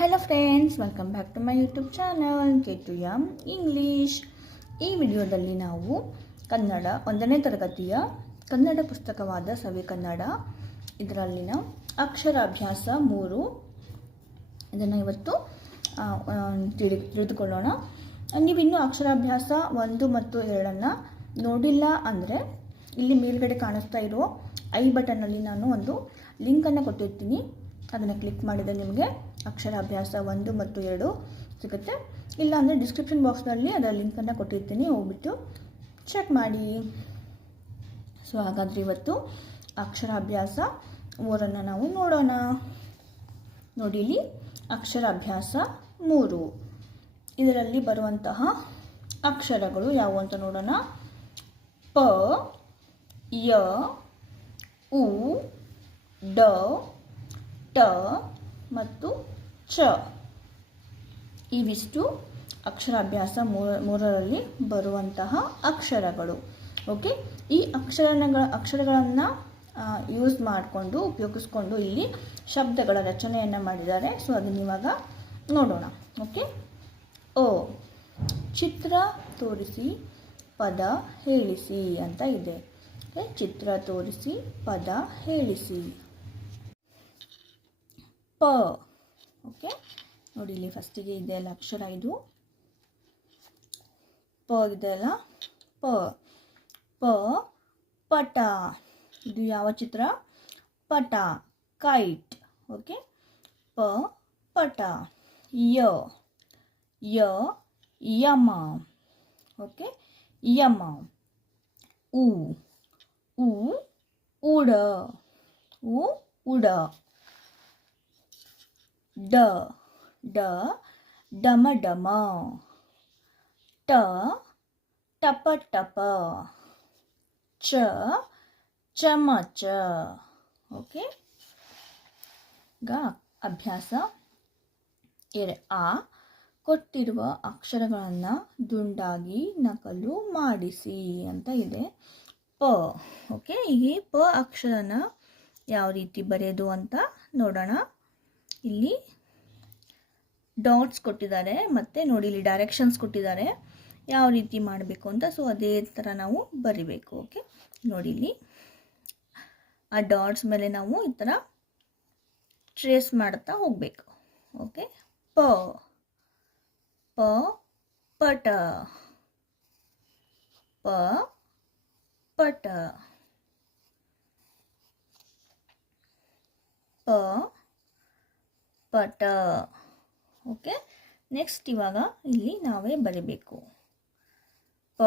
Hello friends, welcome back to my YouTube channel K2M English. ಈ ವಿಡಿಯೋದಲ್ಲಿ ನಾವು ಕನ್ನಡ 1ನೇ ತರಗತಿಯ ಕನ್ನಡ ಪುಸ್ತಕವಾದ ಸವಿ ಕನ್ನಡ ಇದರಲ್ಲಿನ ಅಕ್ಷರಾಭ್ಯಾಸ 3 ಇದನ್ನು ಇವತ್ತು ತಿಳಿದುಕೊಳ್ಳೋಣ. ನೀವಿನ್ನೂ ಅಕ್ಷರಾಭ್ಯಾಸ 1 ಮತ್ತು 2 ನೋಡಿಲ್ಲ ಅಂದರೆ ಇಲ್ಲಿ ಮೇಲ್ಗಡೆ ಕಾಣಿಸ್ತಾ ಇರೋ ಐ ಬಟನ್ನಲ್ಲಿ ನಾನು ಒಂದು ಲಿಂಕನ್ನು ಕೊಟ್ಟಿರ್ತೀನಿ. ಅದನ್ನು ಕ್ಲಿಕ್ ಮಾಡಿದರೆ ನಿಮಗೆ ಅಕ್ಷರಾಭ್ಯಾಸ 1 ಮತ್ತು 2 ಸಿಗುತ್ತೆ. ಇಲ್ಲ ಅಂದರೆ ಡಿಸ್ಕ್ರಿಪ್ಷನ್ ಬಾಕ್ಸ್ನಲ್ಲಿ ಅದರ ಲಿಂಕನ್ನು ಕೊಟ್ಟಿರ್ತೀನಿ, ಹೋಗ್ಬಿಟ್ಟು ಚೆಕ್ ಮಾಡಿ. ಸೊ ಹಾಗಾದರೆ ಇವತ್ತು ಅಕ್ಷರಾಭ್ಯಾಸ 3 ನಾವು ನೋಡೋಣ. ನೋಡಿ, ಇಲ್ಲಿ ಅಕ್ಷರಾಭ್ಯಾಸ 3 ಇದರಲ್ಲಿ ಬರುವಂತಹ ಅಕ್ಷರಗಳು ಯಾವುವು ಅಂತ ನೋಡೋಣ. ಪ, ಯ, ಉ, ಡ, ಟ ಮತ್ತು ಚ ಇವಿಷ್ಟು ಅಕ್ಷರಾಭ್ಯಾಸ 3ರಲ್ಲಿ ಬರುವಂತಹ ಅಕ್ಷರಗಳು. ಓಕೆ, ಈ ಅಕ್ಷರಗಳನ್ನು ಯೂಸ್ ಮಾಡಿಕೊಂಡು ಉಪಯೋಗಿಸ್ಕೊಂಡು ಇಲ್ಲಿ ಶಬ್ದಗಳ ರಚನೆಯನ್ನು ಮಾಡಿದ್ದಾರೆ. ಸೊ ಅದನ್ನ ಇವಾಗ ನೋಡೋಣ. ಓಕೆ, ಓ ಚಿತ್ರ ತೋರಿಸಿ ಪದ ಹೇಳಿಸಿ ಅಂತ ಇದೆ. ಚಿತ್ರ ತೋರಿಸಿ ಪದ ಹೇಳಿಸಿ. ಪ, ಓಕೆ, ನೋಡಿ ಇಲ್ಲಿ ಫಸ್ಟಿಗೆ ಇದೆಯಲ್ಲ ಅಕ್ಷರ, ಇದು ಪ ಇದೆಯಲ್ಲ, ಪ ಪ ಪಟ. ಇದು ಯಾವ ಚಿತ್ರ? ಪಟ, ಕೈಟ್. ಓಕೆ, ಪ ಪಟ. ಯ ಯ ಯಮ. ಓಕೆ, ಯಮ. ಉ ಉ ಉಡ ಉ ಉಡ. ಡ ಡ ಡಮ ಡಮ. ಟ ಟಪ ಟಪ. ಚ ಚಮಚ. ಓಕೆ, ಈಗ ಅಭ್ಯಾಸ 2. ಆ ಕೊಟ್ಟಿರುವ ಅಕ್ಷರಗಳನ್ನು ದುಂಡಾಗಿ ನಕಲು ಮಾಡಿಸಿ ಅಂತ ಇದೆ. ಪ. ಓಕೆ, ಈ ಪ ಅಕ್ಷರನ ಯಾವ ರೀತಿ ಬರೆಯೋದು ಅಂತ ನೋಡೋಣ. ಇಲ್ಲಿ ಡಾಟ್ಸ್ ಕೊಟ್ಟಿದ್ದಾರೆ, ಮತ್ತು ನೋಡಿ ಇಲ್ಲಿ ಡೈರೆಕ್ಷನ್ಸ್ ಕೊಟ್ಟಿದ್ದಾರೆ ಯಾವ ರೀತಿ ಮಾಡಬೇಕು ಅಂತ. ಸೊ ಅದೇ ಥರ ನಾವು ಬರಿಬೇಕು. ಓಕೆ, ನೋಡಿ ಇಲ್ಲಿ ಆ ಡಾಟ್ಸ್ ಮೇಲೆ ನಾವು ಈ ಥರ ಟ್ರೇಸ್ ಮಾಡ್ತಾ ಹೋಗಬೇಕು. ಓಕೆ, ಪ ಪ ಪಟ. ಪ ಪಟ. ಪ ಪಟ. ಓಕೆ, ನೆಕ್ಸ್ಟ್ ಇವಾಗ ಇಲ್ಲಿ ನಾವೇ ಬರೀಬೇಕು. ಪ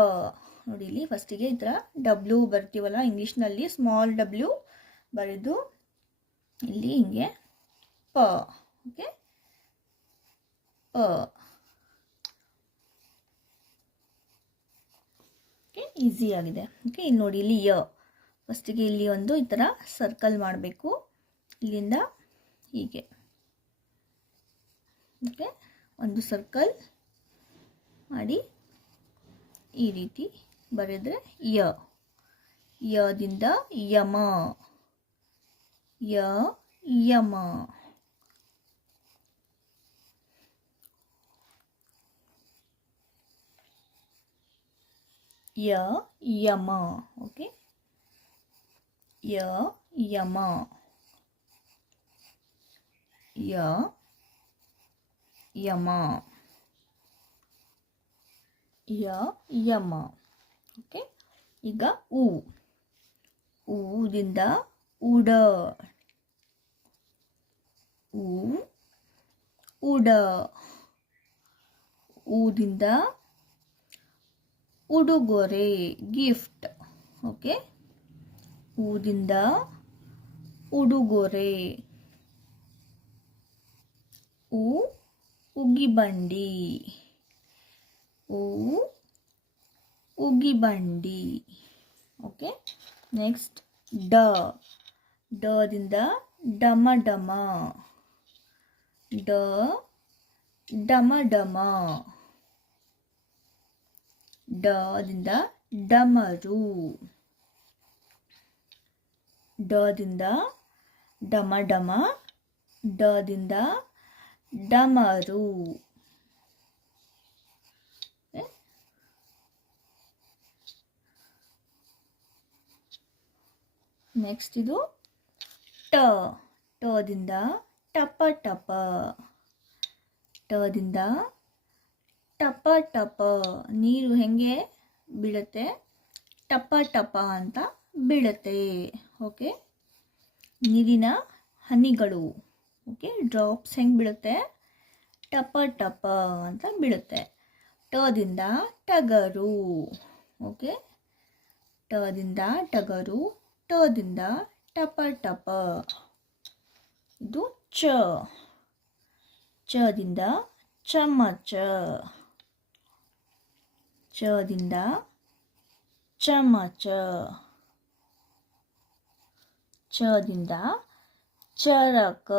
ನೋಡಿ ಇಲ್ಲಿ ಫಸ್ಟಿಗೆ ಈ ಥರ ಡಬ್ಲ್ಯೂ ಬರ್ತೀವಲ್ಲ ಇಂಗ್ಲೀಷ್ನಲ್ಲಿ, ಸ್ಮಾಲ್ ಡಬ್ಲ್ಯೂ ಬರೆದು ಇಲ್ಲಿ ಹಿಂಗೆ ಪ. ಓಕೆ, ಪ. ಓಕೆ, ಈಸಿ ಆಗಿದೆ. ಓಕೆ, ಇಲ್ಲಿ ನೋಡಿ ಇಲ್ಲಿ ಯ. ಫಸ್ಟಿಗೆ ಇಲ್ಲಿ ಒಂದು ಈ ಥರ ಸರ್ಕಲ್ ಮಾಡಬೇಕು, ಇಲ್ಲಿಂದ ಹೀಗೆ. ಓಕೆ, ಒಂದು ಸರ್ಕಲ್ ಮಾಡಿ ಈ ರೀತಿ ಬರೆದ್ರೆ ಯ. ಯದಿಂದ ಯಮ. ಯ ಯಮ. ಯ ಯಮ. ಓಕೆ, ಯ ಯಮ. ಯ ಯಮ. ಯ ಯಮ. ಓಕೆ, ಈಗ ಉ. ಊದಿಂದ ಉಡ. ಉ ಉಡ. ಊದಿಂದ ಉಡುಗೊರೆ, ಗಿಫ್ಟ್. ಓಕೆ, ಊದಿಂದ ಉಡುಗೊರೆ. ಉ ಉಗಿಬಂಡಿ. ಉ ಉಗಿಬಂಡಿ. ಓಕೆ, ನೆಕ್ಸ್ಟ್ ಡ. ಡದಿಂದ ಡಮ ಡಮ. ಡ ಡಮ ಡಮ. ಡದಿಂದ ಡಮರು. ಡದಿಂದ ಡಮ ಡಮ. ಡದಿಂದ ಡಮರು. ನೆಕ್ಸ್ಟ್ ಇದು ಟ. ಟದಿಂದ ಟಪ ಟಪ. ಟದಿಂದ ಟಪ ಟಪ. ನೀರು ಹೆಂಗೆ ಬೀಳುತ್ತೆ? ಟಪ ಟಪ ಅಂತ ಬೀಳುತ್ತೆ. ಓಕೆ, ನೀರಿನ ಹನಿಗಳು, ಓಕೆ, ಡ್ರಾಪ್ಸ್ ಹೆಂಗೆ ಬೀಳುತ್ತೆ? ಟಪ ಟಪ ಅಂತ ಬೀಳುತ್ತೆ. ಟದಿಂದ ಟಗರು. ಓಕೆ, ಟದಿಂದ ಟಗರು. ಟದಿಂದ ಟಪ ಟಪ. ಇದು ಚ. ಚದಿಂದ ಚಮಚ. ಚದಿಂದ ಚಮಚ. ಚದಿಂದ ಚರಕ.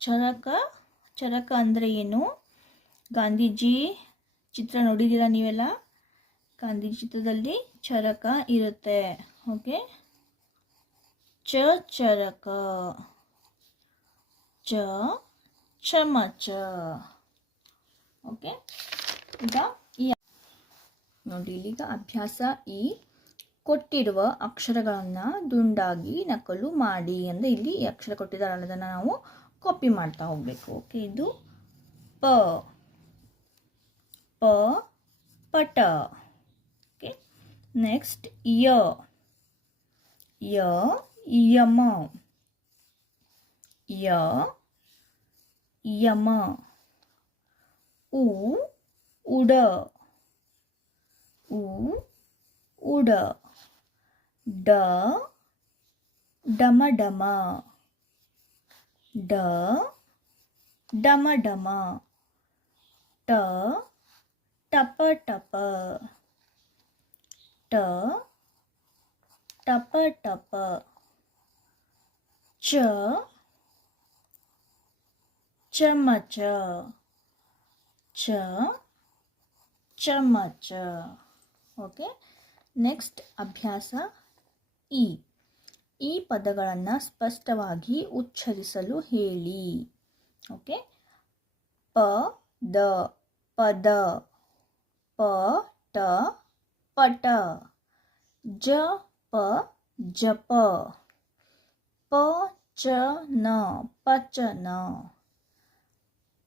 ಚರಕ. ಚರಕ ಅಂದರೆ ಏನು? ಗಾಂಧೀಜಿ ಚಿತ್ರ ನೋಡಿದ್ದೀರಾ ನೀವೆಲ್ಲ? ಗಾಂಧೀಜಿ ಚಿತ್ರದಲ್ಲಿ ಚರಕ ಇರುತ್ತೆ. ಓಕೆ, ಚರಕ. ಚ ಚಮಚ. ಓಕೆ, ಈಗ ನೋಡಿ ಇಲ್ಲಿಗ ಅಭ್ಯಾಸ ಈ ಕೊಟ್ಟಿರುವ ಅಕ್ಷರಗಳನ್ನು ದುಂಡಾಗಿ ನಕಲು ಮಾಡಿ ಅಂದರೆ ಇಲ್ಲಿ ಈ ಅಕ್ಷರ ಕೊಟ್ಟಿದ್ದಾರಲ್ಲ ಅದನ್ನು ನಾವು ಕಾಪಿ ಮಾಡ್ತಾ ಹೋಗಬೇಕು. ಓಕೆ, ಇದು ಪ. ಪ ಪಟ. ಓಕೆ, ನೆಕ್ಸ್ಟ್ ಯ. ಯ ಯಮ. ಯ ಯಮ. ಉ ಉಡ. ಉ ಉಡ. ಡ ಡಮ ಡಮ. ಡ ಡಮ ಡಮ. ಟ ಟಪ ಟಪ. ಟ ಟಪ ಟಪ. ಚ ಚಮಚ. ಚ ಚಮಚ. ಓಕೆ, ನೆಕ್ಸ್ಟ್ ಅಭ್ಯಾಸ ಈ. ಈ ಪದಗಳನ್ನು ಸ್ಪಷ್ಟವಾಗಿ ಉಚ್ಚರಿಸಲು ಹೇಳಿ. ಓಕೆ, ಪ ದ ಪದ. ಪ ಟ ಪಟ. ಜ ಪ ಜಪ. ಪ ಚ ನ ಪಚನ.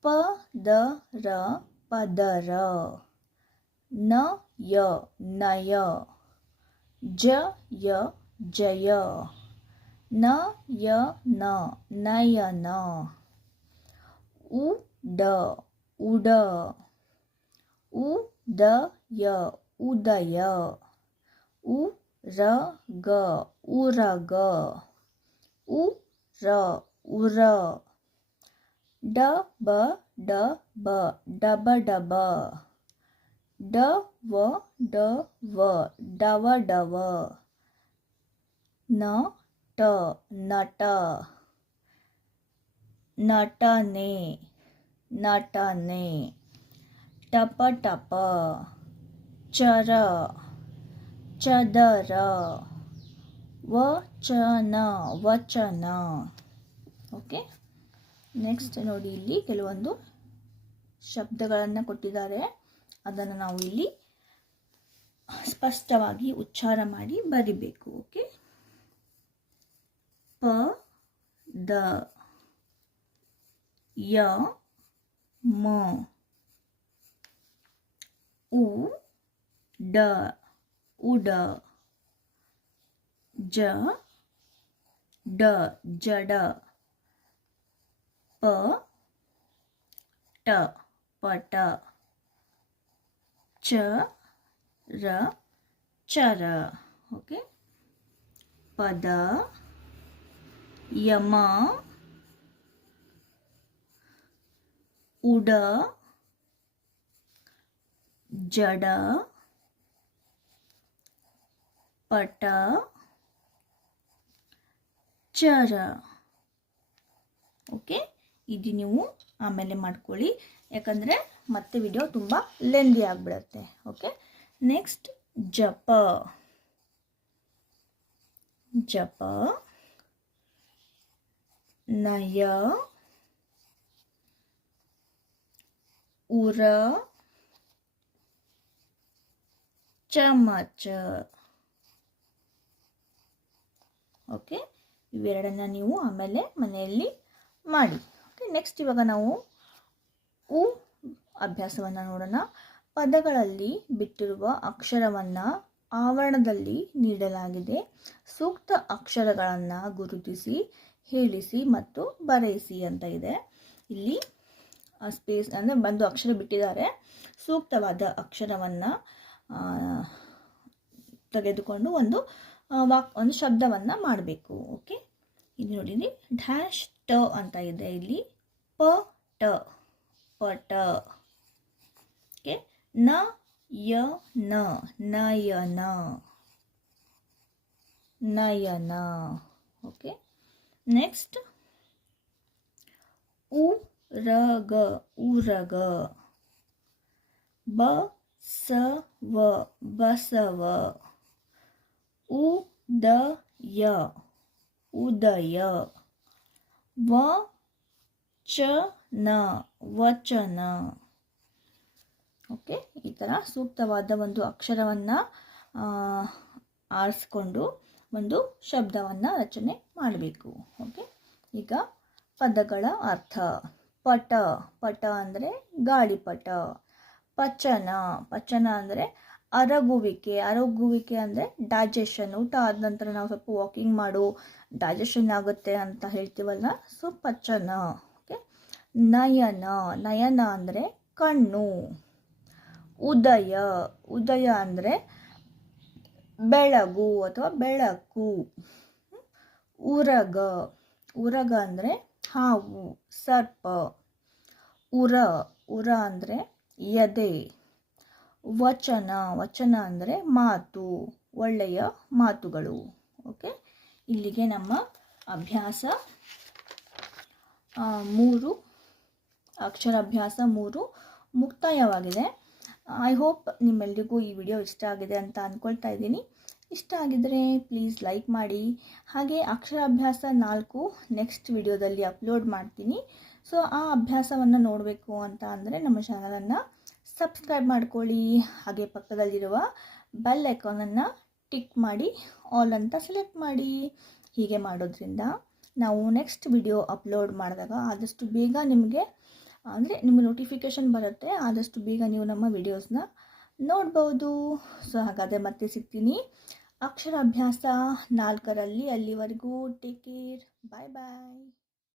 ಪ ದ ರ ಪದರ. ನ ಯ ನಯ. ಜ ಯ ಜಯ. ನ ಯ ನ ನಯನ. ಉ ಡ ಉಡ. ಉ ದ ಯ ಉದಯ. ಉ ರ ಗ ಉರಗ. ಉ ರ ಉರ. ಡ ಬ ಡ ಬ ಡಬ ಡಬ. ಡ ವ ಡ ವ ಡವ ಡವ. ನ ಟ ನಟ. ನಟನೆ. ನಟನೆ. ಟಪ ಟಪ. ಚರ. ಚದರ. ವಚನ. ವಚನ. ಓಕೆ, ನೆಕ್ಸ್ಟ್ ನೋಡಿ ಇಲ್ಲಿ ಕೆಲವೊಂದು ಶಬ್ದಗಳನ್ನು ಕೊಟ್ಟಿದ್ದಾರೆ. ಅದನ್ನು ನಾವು ಇಲ್ಲಿ ಸ್ಪಷ್ಟವಾಗಿ ಉಚ್ಚಾರ ಮಾಡಿ ಬರಿಬೇಕು. ಓಕೆ, ಪ ದ ಯ ಮ. ಉ ಡ ಉಡ. ಜ ಡ ಜಡ. ಪ ಟ ಪಟ. ಚ ರ ಚರ. ಓಕೆ, ಪದ ಯಮ. ಉಡ ಜಡ. ಪಟ ಚರ. ಓಕೆ, ಇದು ನೀವು ಆಮೇಲೆ ಮಾಡ್ಕೊಳ್ಳಿ, ಯಾಕಂದರೆ ಮತ್ತೆ ವಿಡಿಯೋ ತುಂಬ ಲೆಂದಿ ಆಗಿಬಿಡುತ್ತೆ. ಓಕೆ, ನೆಕ್ಸ್ಟ್ ಜಪ. ಜಪ. ನಯ. ಉರ ಚಮಚ. ಓಕೆ, ಇವೆರಡನ್ನ ನೀವು ಆಮೇಲೆ ಮನೆಯಲ್ಲಿ ಮಾಡಿ. ಓಕೆ, ನೆಕ್ಸ್ಟ್ ಇವಾಗ ನಾವು ಉ ಅಭ್ಯಾಸವನ್ನು ನೋಡೋಣ. ಪದಗಳಲ್ಲಿ ಬಿಟ್ಟಿರುವ ಅಕ್ಷರವನ್ನು ಆವರಣದಲ್ಲಿ ನೀಡಲಾಗಿದೆ. ಸೂಕ್ತ ಅಕ್ಷರಗಳನ್ನು ಗುರುತಿಸಿ, ಹೇಳಿಸಿ ಮತ್ತು ಬರೆಯಿಸಿ ಅಂತ ಇದೆ. ಇಲ್ಲಿ ಸ್ಪೇಸ್ ಅಂದರೆ ಒಂದು ಅಕ್ಷರ ಬಿಟ್ಟಿದ್ದಾರೆ. ಸೂಕ್ತವಾದ ಅಕ್ಷರವನ್ನು ತೆಗೆದುಕೊಂಡು ಒಂದು ಶಬ್ದವನ್ನು ಮಾಡಬೇಕು. ಓಕೆ, ಇದು ನೋಡಿರಿ, ಡ್ಯಾಶ್ ಟ ಅಂತ ಇದೆ. ಇಲ್ಲಿ ಪ ಟ, ಪಟ. ಓಕೆ, ನ ಯ ನ, ನಯನ, ನಯನ. ಓಕೆ, ನೆಕ್ಸ್ಟ್ ಉರಗ, ಉರಗ. ಬಸವ, ಬಸವ. ಉದಯ, ಉದಯ. ವಚನ, ವಚನ. ಓಕೆ, ಈ ಥರ ಸೂಕ್ತವಾದ ಒಂದು ಅಕ್ಷರವನ್ನು ಆರಿಸ್ಕೊಂಡು ಒಂದು ಶಬ್ದವನ್ನು ರಚನೆ ಮಾಡಬೇಕು. ಓಕೆ, ಈಗ ಪದಗಳ ಅರ್ಥ. ಪಟ, ಪಟ ಅಂದರೆ ಗಾಳಿಪಟ. ಪಚನ, ಪಚನ ಅಂದರೆ ಅರಗುವಿಕೆ. ಅರಗುವಿಕೆ ಅಂದರೆ ಡೈಜೆಷನ್. ಊಟ ಆದ ನಂತರ ನಾವು ಸ್ವಲ್ಪ ವಾಕಿಂಗ್ ಮಾಡು, ಡೈಜೆಷನ್ ಆಗುತ್ತೆ ಅಂತ ಹೇಳ್ತೀವಲ್ಲ, ಸೊ ಪಚನ. ಓಕೆ, ನಯನ, ನಯನ ಅಂದರೆ ಕಣ್ಣು. ಉದಯ, ಉದಯ ಅಂದರೆ ಬೆಳಗು ಅಥವಾ ಬೆಳಕು. ಉರಗ, ಉರಗ ಅಂದರೆ ಹಾವು, ಸರ್ಪ. ಉರ, ಉರ ಅಂದರೆ ಎದೆ. ವಚನ, ವಚನ ಅಂದರೆ ಮಾತು, ಒಳ್ಳೆಯ ಮಾತುಗಳು. ಓಕೆ, ಇಲ್ಲಿಗೆ ನಮ್ಮ ಅಭ್ಯಾಸ 3 ಅಕ್ಷರಾಭ್ಯಾಸ 3 ಮುಕ್ತಾಯವಾಗಿದೆ. ಐ ಹೋಪ್ ನಿಮ್ಮೆಲ್ಲರಿಗೂ ಈ ವಿಡಿಯೋ ಇಷ್ಟ ಆಗಿದೆ ಅಂತ ಅಂದ್ಕೊಳ್ತಾ ಇದ್ದೀನಿ. ಇಷ್ಟ ಆಗಿದ್ದರೆ ಪ್ಲೀಸ್ ಲೈಕ್ ಮಾಡಿ. ಹಾಗೆ ಅಕ್ಷರಾಭ್ಯಾಸ 4 ನೆಕ್ಸ್ಟ್ ವಿಡಿಯೋದಲ್ಲಿ ಅಪ್ಲೋಡ್ ಮಾಡ್ತೀನಿ. ಸೊ ಆ ಅಭ್ಯಾಸವನ್ನು ನೋಡಬೇಕು ಅಂತ ಅಂದರೆ ನಮ್ಮ ಚಾನಲನ್ನು ಸಬ್ಸ್ಕ್ರೈಬ್ ಮಾಡ್ಕೊಳ್ಳಿ. ಹಾಗೆ ಪಕ್ಕದಲ್ಲಿರುವ ಬೆಲ್ ಐಕಾನನ್ನು ಟಿಕ್ ಮಾಡಿ ಆಲ್ ಅಂತ ಸೆಲೆಕ್ಟ್ ಮಾಡಿ. ಹೀಗೆ ಮಾಡೋದ್ರಿಂದ ನಾವು ನೆಕ್ಸ್ಟ್ ವಿಡಿಯೋ ಅಪ್ಲೋಡ್ ಮಾಡಿದಾಗ ಆದಷ್ಟು ಬೇಗ ನಿಮಗೆ ನೋಟಿಫಿಕೇಷನ್ ಬರುತ್ತೆ. ಆದಷ್ಟು ಬೇಗ ನೀವು ನಮ್ಮ ವಿಡಿಯೋಸ್ನ ನೋಡ್ಬೋದು. ಸೊ ಹಾಗಾದರೆ ಮತ್ತೆ ಸಿಗ್ತೀನಿ ಅಕ್ಷರಾಭ್ಯಾಸ 4ರಲ್ಲಿ. ಅಲ್ಲಿವರೆಗೂ ಟೇಕ್ ಕೇರ್, ಬಾಯ್ ಬಾಯ್.